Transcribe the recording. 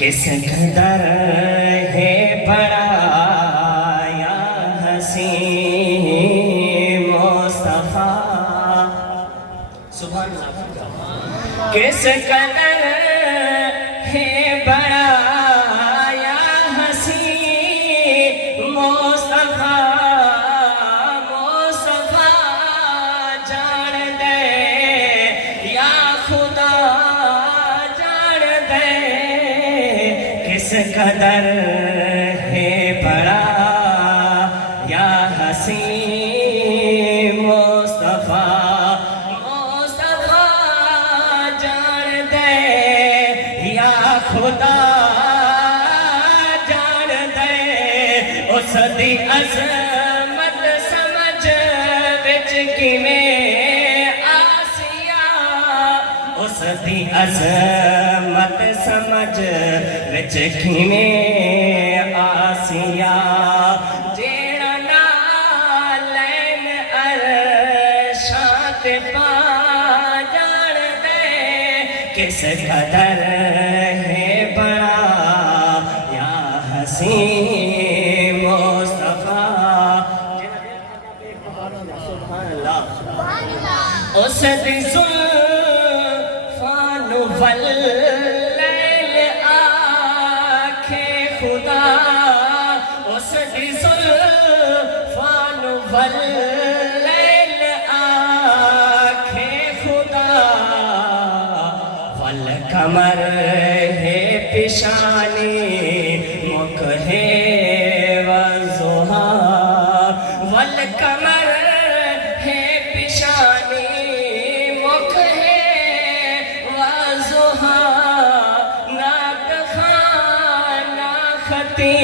کس قدر ہے بڑا یا حسین مصطفیٰ، سبحان اللہ، کس قدر ہے بڑا یا حسین مصطفیٰ، مصطفیٰ جان دے یا خدا جان دے، کس قدر ہے بڑا یا حسین مصطفیٰ، مصطفیٰ جان دے یا خدا جان دے، اس دی عظمت سمجھ وچ کیویں آسیا، اس دی عظمت سمجھ وچ کیویں آسیا، جیڑا نالین عرشاں تے پا جان دے، کس قدر ہے بڑا یا حسین مصطفیٰ، سبحان اللہ، اس دی زلفاں نو واللیل آکھے خدا، اس دی زلفاں نو واللیل آکھے خدا، والقمر ہے پیشانی مکھ ہے والضحیٰ، والقمر ہے پیشانی مکھ ہے والضحیٰ، نعت خواں نہ خطی